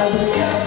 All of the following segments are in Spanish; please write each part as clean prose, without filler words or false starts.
Hallelujah.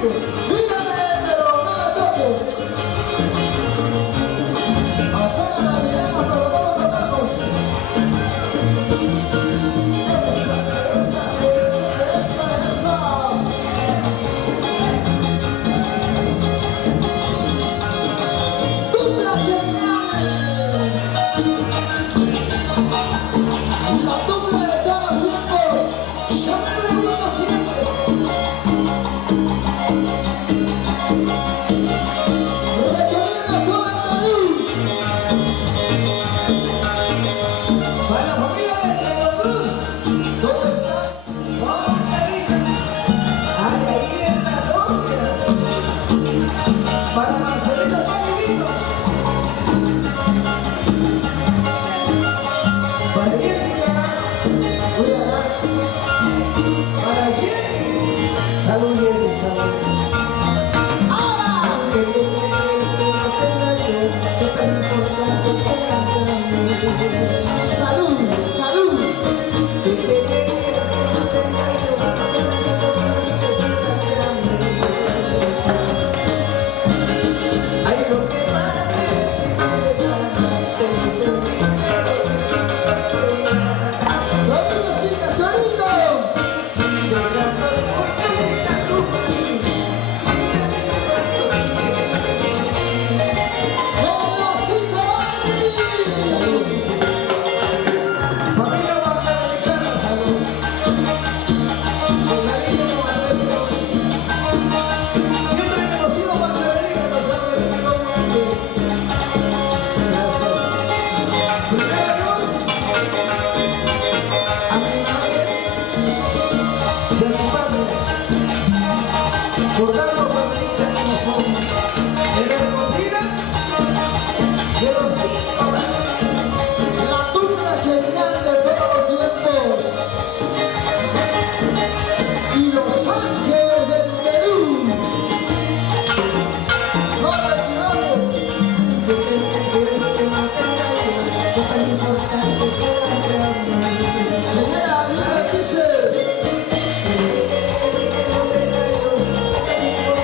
tuyo. Mírame, pero no me toques. Pasada la miramos, pero no lo tocamos. Esa. Dupla genial. La dupla de todos los tiempos. Yo me pregunto siempre. Recorriendo todo el Perú. Para la familia de Chaco Cruz. ¿Dónde está? ¿Dónde dice? Ahí está la novia. Para Marcelito Paguito. Para Jessica. Cuidado. Para Jenny. Salud, Jenny, salud. Ahora. Que yo tenga yo, que tan importante sea para mí. Salud, salud. Que tenga yo, que tan importante sea para mí. Ay, lo que pasa es interesante, Torito, chica, Torito. Velocito, salud. Familia guardamericana, salud. Con cariño, aprecio. Siempre que hemos sido guardamericanos, ¿sabes? Que no muerte. Gracias. Primero Dios, a mi madre y a mi padre, por darnos la dicha como somos. En la cocina de los 5, la dupla genial de todos los tiempos. Y los ángeles del Perú. Robert Quiroles. Que no tenga yo, que tan importante sea para mí. Señora, mira, dice. Que no tenga yo, que tan importante sea para mí.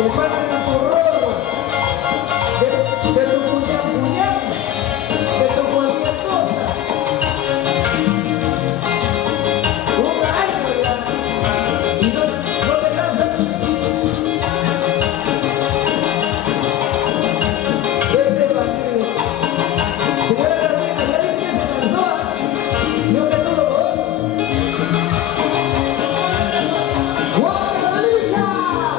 de parte de tu rolo, de tu puñal, de tu cualquier cosa. Un año ya, y no te cansas. Vete, bandido. Señora Carmina, ya dice que se cansó, ¿eh? Yo que tú lo conozco. ¡Guadalajara!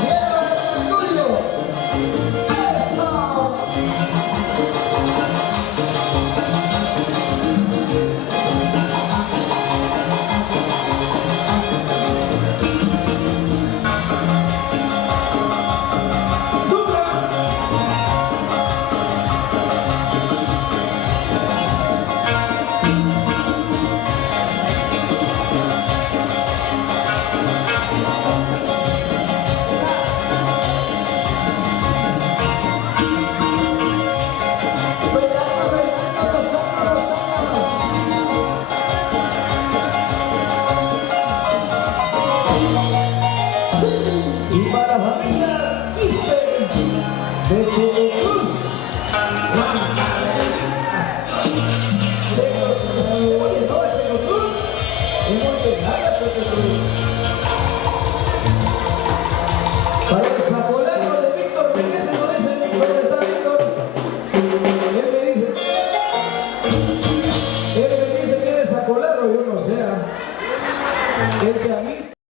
¡Tierra del orgullo! ¡Eso! Y